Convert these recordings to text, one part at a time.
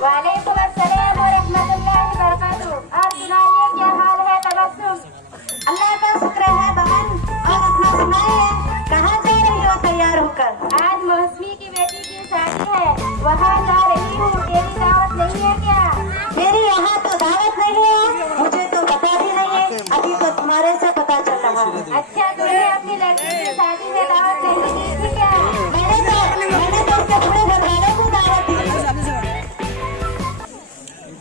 वालेकुम अस्सलाम व रहमतुल्लाहि व बरकातुहू। आप सुनाइए, क्या हाल है तबस्सुम? अल्लाह का शुक्र है बहन। और अपना सुनाइए, कहाँ जा रही हो तैयार होकर? आज मौसमी की बेटी की शादी है, वहाँ जा रही हूँ। तेरी दावत नहीं है क्या? मेरी यहाँ तो दावत नहीं है, मुझे तो पता भी नहीं है, अभी तो तुम्हारे से पता चल रहा है। अच्छा, तुमने अपनी लड़की की शादी में दावत नहीं दी थी क्या? मैंने तो उसके पूरे घरवाले को दावत दी।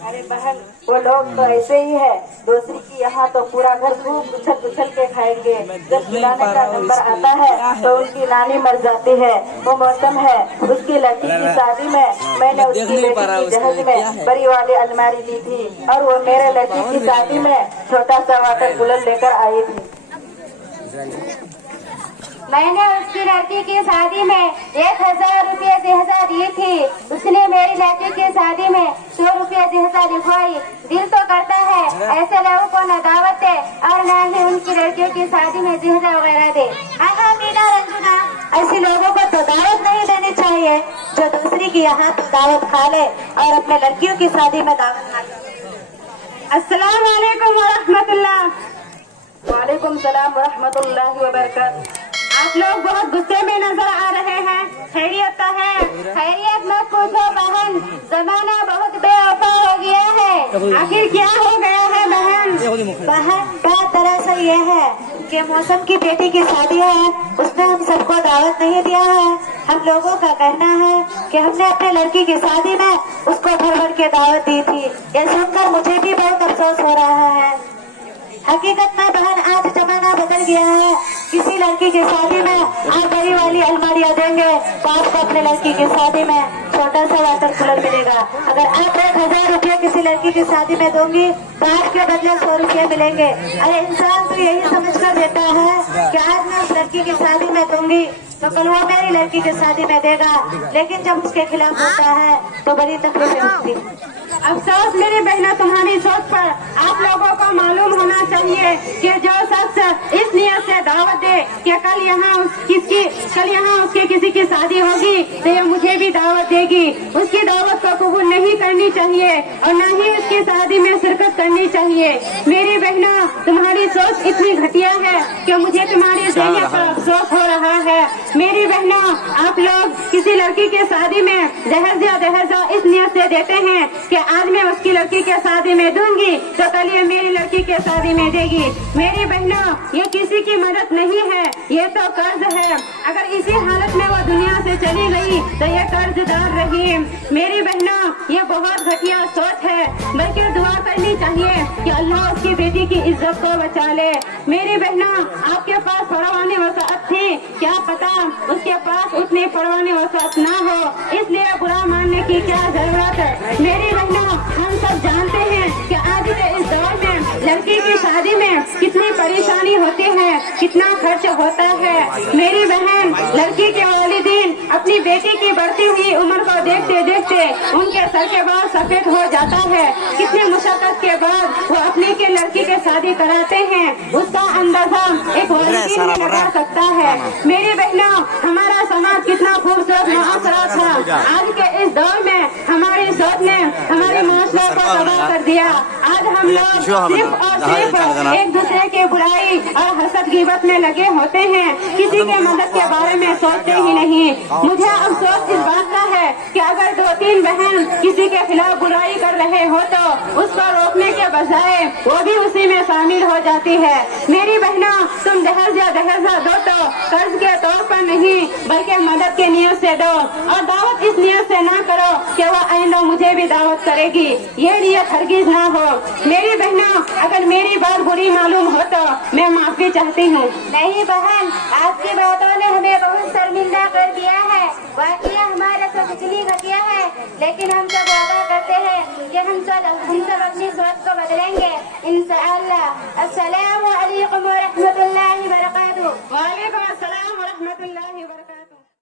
अरे बहन, वो लोग तो ऐसे ही है। दूसरी की यहाँ तो पूरा घर खूब उछल के खाएंगे। जब खिलाने का नंबर आता है तो उनकी नानी मर जाती है। वो मौसम है। उसकी लड़की की शादी में मैंने उसकी बेटी की जहेज में बड़ी वाली अलमारी दी थी और वो मेरे लड़की की शादी में छोटा सा वाटर कूलर लेकर आई थी। मैंने उसकी लड़की की शादी में 1000 रुपये जहेजा दी थी। उसने मेरी लड़की की शादी में 100 रुपये जहेजा लिखवाई। दिल तो करता है ऐसे लोगों को न दावत दे और न ही उनकी लड़कियों की शादी में जहेजा वगैरह दे। हाँ मीना रंजना, ऐसे लोगों को तो दावत नहीं देनी चाहिए जो दूसरी की यहाँ तो दावत खा ले और अपने लड़कियों की शादी में दावत खा ले। अस्सलाम वालेकुम व रहमतुल्लाह। वालेकुम सलाम व रहमतुल्लाहि व बरकातुहू। आप लोग बहुत गुस्से में नजर आ रहे हैं, खैरियत तो है? खैरियत मत पूछो बहन, जमाना बहुत बेवफा हो गया है। आखिर क्या हो गया है बहन? बहन, बात दरअसल ये है कि मौसम की बेटी की शादी है, उसने हम सबको दावत नहीं दिया है। हम लोगों का कहना है कि हमने अपने लड़की की शादी में उसको भर भर के दावत दी थी। ये सुनकर मुझे भी बहुत अफसोस हो रहा है। हकीकत में बहन, आज जमाना बदल गया है। किसी लड़की की शादी में आप बड़ी वाली अलमारियां देंगे तो आपको अपने लड़की की शादी में छोटा सा वाटर कूलर मिलेगा। अगर आप 1000 रुपये किसी लड़की की शादी में दोगी तो आपके बदले 100 रुपये मिलेंगे। अरे इंसान तो यही समझ कर देता है कि आज मैं उस लड़की की शादी में दूंगी तो कल वो मेरी लड़की की शादी में देगा, लेकिन जब उसके खिलाफ होता है तो बड़ी तकलीफें होती हैं। अफसोस मेरी बहनों तुम्हारी सोच पर। आप लोगों को मालूम होना चाहिए कि जो शख्स इस नियत से दावत दे कि कल यहाँ उसके किसी की शादी होगी तो ये मुझे भी दावत देगी, उसकी दावत को कबूल नहीं करनी चाहिए और न ही उसकी शादी में शिरकत करनी चाहिए। मेरी बहनों, तुम्हारी सोच इतनी घटिया है कि मुझे तुम्हारी देने पर अफसोस हो रहा है। मेरी बहनों, आप लोग किसी लड़की के शादी में दहेजा इस नियत से देते हैं कि आज मैं उसकी लड़की के शादी में दूंगी तो कल ये मेरी लड़की के शादी में देगी। मेरी बहनों, ये किसी की मदद नहीं है, ये तो कर्ज है। अगर इसी हालत में वो दुनिया से चली गई तो ये कर्जदार रही। मेरी बहनों, ये बहुत घटिया सोच है, बल्कि दुआ करनी चाहिए कि अल्लाह उसकी बेटी की इज्जत को बचा ले। मेरी बहनों, आपके पास पढ़वाने वसात थी, क्या पता उसके पास उतनी पढ़वाने वसात ना हो, इसलिए बुरा मानने की क्या जरूरत है। मेरी बहनों, हम सब जानते हैं कि आज के इस दौर में लड़की की शादी में कितनी परेशानी होती है, कितना खर्च होता है। मेरी बहन, लड़की के वालिदीन अपनी बेटी की बढ़ती हुई उम्र को देखते देखते उनके सर के बाल सफेद हो जाता है। कितनी मुशक्कत के बाद वो अपनी के लड़की के शादी कराते हैं, उसका अंदाजा एक वालिदीन भी लगा सकता है। मेरी बहनों, हमारा समाज कितना खूबसूरत मुआशरा था, आज के इस दौर में हमारी सोच ने हमारे मुआशरे को तबाह कर दिया। आज हम लोग सिर्फ और सिर्फ एक दूसरे की बुराई और हसद गिबत में लगे होते हैं, किसी के मदद के बारे में सोचते ही नहीं। मुझे अफसोस इस बात का है कि अगर 2-3 बहन किसी के खिलाफ बुराई कर रहे हो तो उसको रोकने के बजाय वो भी उसी में शामिल हो जाती है। मेरी बहनों, तुम दहेजा दो तो कर्ज के तौर पर नहीं बल्कि मदद के नियत से दो, और दावत इस नियत से ना करो कि वो आइंदा मुझे भी दावत करेगी, ये नियत हरगिज ना हो। मेरी बहनों, अगर मेरी बात बुरी मालूम हो तो मैं माफी चाहती हूँ। नहीं बहन, आपकी बातों ने हमें बहुत शर्मिंदा कर दिया है। वाकया हमारा तो बिजली घटिया है, लेकिन हम सब वादा करते हैं कि हम सब अपनी सोच को बदलेंगे इंशाअल्लाह। अस्सलामु अलैकुम व रहमतुल्लाहि व बरकातुहू। वालेकुम अस्सलाम व रहमतुल्लाहि व बरकातुहू।